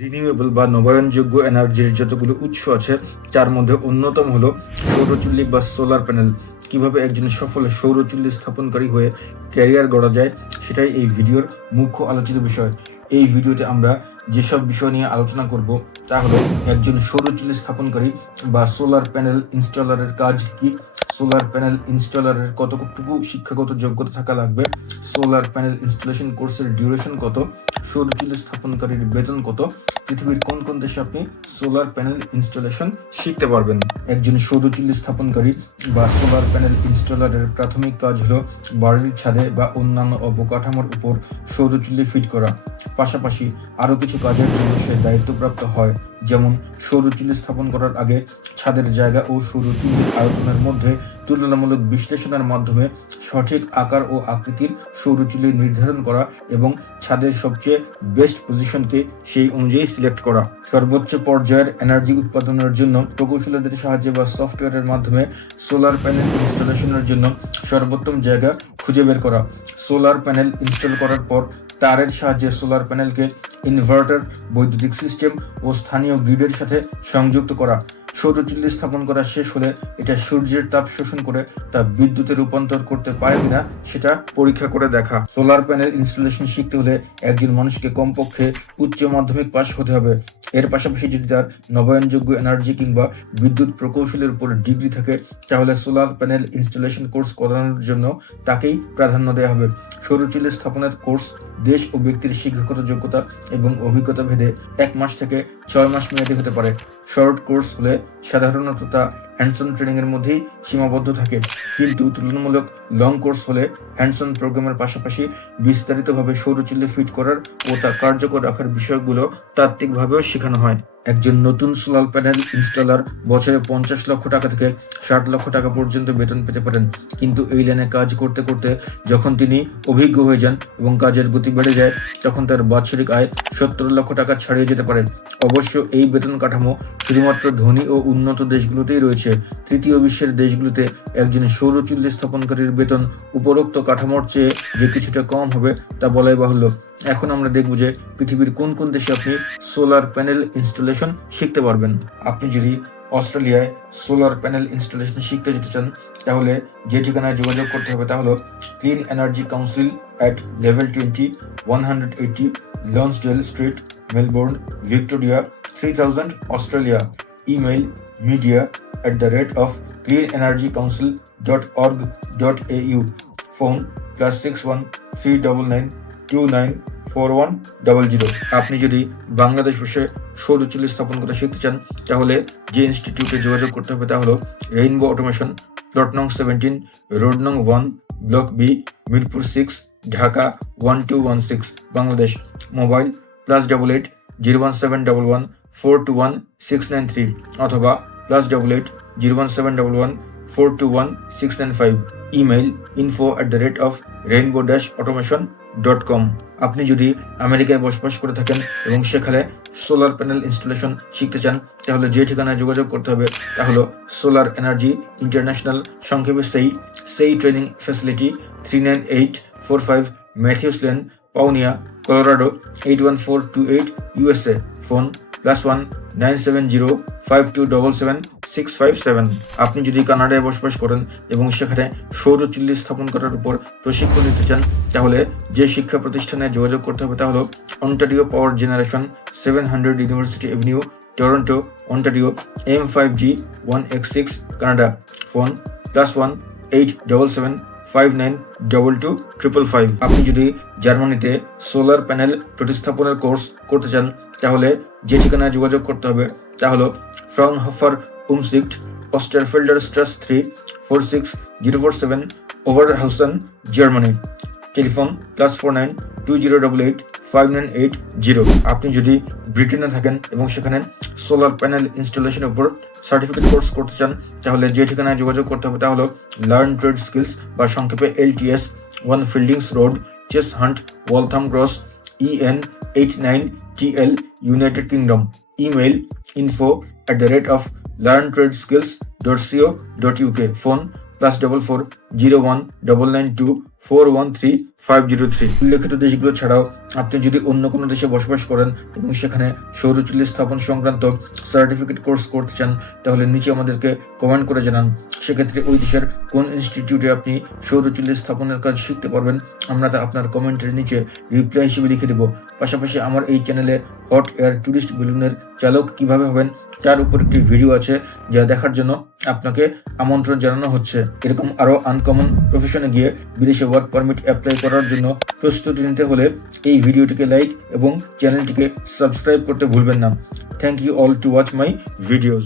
Renewable বা নবায়নযোগ্য এনার্জির যতগুলো উৎস আছে, তার মধ্যে অন্যতম হলো সৌরচুল্লি বা সোলার প্যানেল কীভাবে একজন সফল সৌরচুল্লি স্থাপনকারী হয়ে ক্যারিয়ার গড়া যায়, সেটাই এই ভিডিওর মুখ্য আলোচিত বিষয়। এই ভিডিওতে আমরা যেসব বিষয় নিয়ে আলোচনা করব, তা হলো একজন সৌরচুল্লি স্থাপনকারী বা সোলার প্যানেল ইনস্টলারের কাজ কি সোলার প্যানেল ইনস্টলারের কতটুকু শিক্ষাগত যোগ্যতা থাকা লাগবে? সোলার প্যানেল ইনস্টলেশন কোর্সের ডিউরেশন কত? সৌরচুল্লি স্থাপনকারীর বেতন কত? পৃথিবীর কোন কোন দেশে আপনি সোলার প্যানেল ইনস্টলেশন শিখতে পারবেন? একজন সৌরচুল্লি স্থাপনকারী বা সোলার প্যানেল ইনস্টলারের প্রাথমিক কাজ হলো বাড়ির ছাদে বা অন্যান্য অবকাঠামোর উপর সৌরচুল্লি ফিট করা। পাশাপাশি আরও কিছু কাজের জন্য সে দায়িত্বপ্রাপ্ত হয়। যেমন সৌরচুল্লি স্থাপন করার আগে ছাদের জায়গা ও সৌরচুল্লির আয়তনের মধ্যে তুলনামূলক বিশ্লেষণের মাধ্যমে সঠিক আকার ও আকৃতির সৌরচুল্লি নির্ধারণ করা এবং ছাদের সবচেয়ে বেস্ট পজিশনকে সেই অনুযায়ী সিলেক্ট করা। সর্বোচ্চ পর্যায়ের এনার্জি উৎপাদনের জন্য প্রকৌশলীদের সাহায্যে বা সফটওয়্যারের মাধ্যমে সোলার প্যানেল ইনস্টলেশনের জন্য সর্বোত্তম জায়গা খুঁজে বের করা। সোলার প্যানেল ইনস্টল করার পর তারের সাহায্যে সোলার প্যানেলকে ইনভার্টার, বৈদ্যুতিক সিস্টেম ও স্থানীয় গ্রিডের সাথে সংযুক্ত করা। সৌরচুল্লি স্থাপন করা শেষ হলে এটা সূর্যের তাপ শোষণ করে তা বিদ্যুতে রূপান্তর করতে পারে কিনা সেটা পরীক্ষা করে দেখা। সোলার প্যানেল ইনস্টলেশন শিখতে হলে একজন মানুষকে কমপক্ষে উচ্চ মাধ্যমিক পাশ হতে হবে। এর পাশাপাশি যদি তার নবায়নযোগ্য এনার্জি কিংবা বিদ্যুৎ প্রকৌশলের উপর ডিগ্রি থাকে, তাহলে সোলার প্যানেল ইনস্টলেশন কোর্স করানোর জন্য তাকেই প্রাধান্য দেওয়া হবে। সৌরচুল্লি স্থাপনের কোর্স দেশ ও ব্যক্তির শিক্ষাগত যোগ্যতা এবং অভিজ্ঞতা ভেদে এক মাস থেকে ছয় মাস মেয়াদী হতে পারে। শর্ট কোর্স হলে সাধারণত তা হ্যান্ডসন ট্রেনিংয়ের মধ্যেই সীমাবদ্ধ থাকে। কিন্তু তুলনামূলক লং কোর্স হলে হ্যান্ডসন প্রোগ্রামের পাশাপাশি বিস্তারিতভাবে সৌরচুল্লি ফিট করার ও তা কার্যকর রাখার বিষয়গুলো তাত্ত্বিকভাবেও শেখানো হয়। একজন নতুন সোলার প্যানেল ইনস্টলার বছরে পঞ্চাশ লক্ষ টাকা থেকে ষাট লক্ষ টাকা পর্যন্ত বেতন পেতে পারেন। কিন্তু এই লাইনে কাজ করতে করতে যখন তিনি অভিজ্ঞ হয়ে যান এবং কাজের গতি বেড়ে যায়, তখন তার বাৎসরিক আয় সত্তর লক্ষ টাকা ছাড়িয়ে যেতে পারে। অবশ্য এই বেতন কাঠামো শুধুমাত্র ধনী ও উন্নত দেশগুলোতেই রয়েছে। তৃতীয় বিশ্বের দেশগুলোতে একজন সৌরচুল্লি স্থাপনকারীর বেতন উপরোক্ত কাঠামোর চেয়ে যে কিছুটা কম হবে তা বলাই বাহুল্য। এখন আমরা দেখব যে পৃথিবীর কোন কোন দেশে আপনি সোলার প্যানেল ইনস্টলেশন শিখতে পারবেন। আপনি যদি অস্ট্রেলিয়ায় সোলার প্যানেল ইনস্টলেশন শিখতে যেতে চান, তাহলে যে ঠিকানায় যোগাযোগ করতে হবে তা হলো clean energy council at level twenty one hundred eighty Lonsdale street Melbourne Victoria three thousand Australia email media at six one three double phone plus 61 399 29 41 00 আপনি যদি বাংলাদেশ বসে সৌরচুল্লি স্থাপন করা শিখতে চান, তাহলে যে ইনস্টিটিউটে যোগাযোগ করতে হবে তা হলো রেইনবো অটোমেশন প্লট নং সেভেন্টিন রোড নং one block B Mirpur six Dhaka one two one six Bangladesh mobile plus double eight zero one seven double one four two one six nine three অথবা plus double eight zero one seven double one four two one six nine five email info at the rate of rainbow dash automation dot com আপনি যদি আমেরিকায় বসবাস করে থাকেন এবং সেখানে solar panel installation শিখতে চান, তাহলে যে ঠিকানায় যোগাযোগ করতে হবে তা হলো সোলার এনার্জি ইন্টারন্যাশনাল সংক্ষেপে সেই সেই training facility three nine eight four five Matthews lane Paonia Colorado eight one four two eight U S A phone plus one nine seven zero five two double seven six five seven. আপনি যদি কানাডায় বসবাস করেন এবং সেখানে সৌরচুল্লি স্থাপন করার উপর প্রশিক্ষণ নিতে চান, তাহলে যে শিক্ষা প্রতিষ্ঠানে যোগাযোগ করতে হবে তা হলো Ontario power generation seven hundred university avenue Toronto Ontario M five G one X six Canada phone plus one eight double seven five nine double two triple five আপনি যদি জার্মানিতে সোলার প্যানেল প্রতিস্থাপনের কোর্স করতে চান, তাহলে যে ঠিকানায় যোগাযোগ করতে হবে, তা হলো Fraunhofer Umsicht Osterfelder Strasse three four six zero four seven Oberhausen Germany telephone plus four nine two zero double eight five nine eight zero আপনি যদি ব্রিটেনে থাকেন এবং সেখানে সোলার প্যানেল ইনস্টলেশনের উপর সার্টিফিকেট কোর্স করতে চান, তাহলে যে ঠিকানায় যোগাযোগ করতে হবে তা হলো লার্ন ট্রেড স্কিলস বা সংক্ষেপে L T S one Fieldings road Cheshunt Waltham Cross E N eight nine T L United Kingdom email info at the rate of learn trade skills dot C O dot U K phone plus double four zero one double nine two four one three five zero three. উল্লেখিত দেশগুলো ছাড়াও আপনি যদি অন্য কোনো দেশে বসবাস করেন এবং সেখানে সৌরচুল্লি স্থাপন সংক্রান্ত সার্টিফিকেট কোর্স করতে চান, তাহলে নিচে আমাদেরকে কমেন্ট করে জানান। সেক্ষেত্রে ওই দেশের কোন ইনস্টিটিউটে আপনি সৌরচুল্লি স্থাপনের কাজ শিখতে পারবেন, আমরা তা আপনার কমেন্টের নিচে রিপ্লাই হিসেবে লিখে দেব। পাশাপাশি আমার এই চ্যানেলে হট এয়ার ট্যুরিস্ট বেলুনের চালক কীভাবে হবেন, তার উপর একটি ভিডিও আছে, যা দেখার জন্য আপনাকে আমন্ত্রণ জানানো হচ্ছে। এরকম আরও আনকমন প্রফেশনে গিয়ে বিদেশে ওয়ার্ক পারমিট অ্যাপ্লাই করার জন্য প্রস্তুতি নিতে হলে এই ভিডিওটিকে লাইক এবং চ্যানেলটিকে সাবস্ক্রাইব করতে ভুলবেন না। Thank you all to watch my videos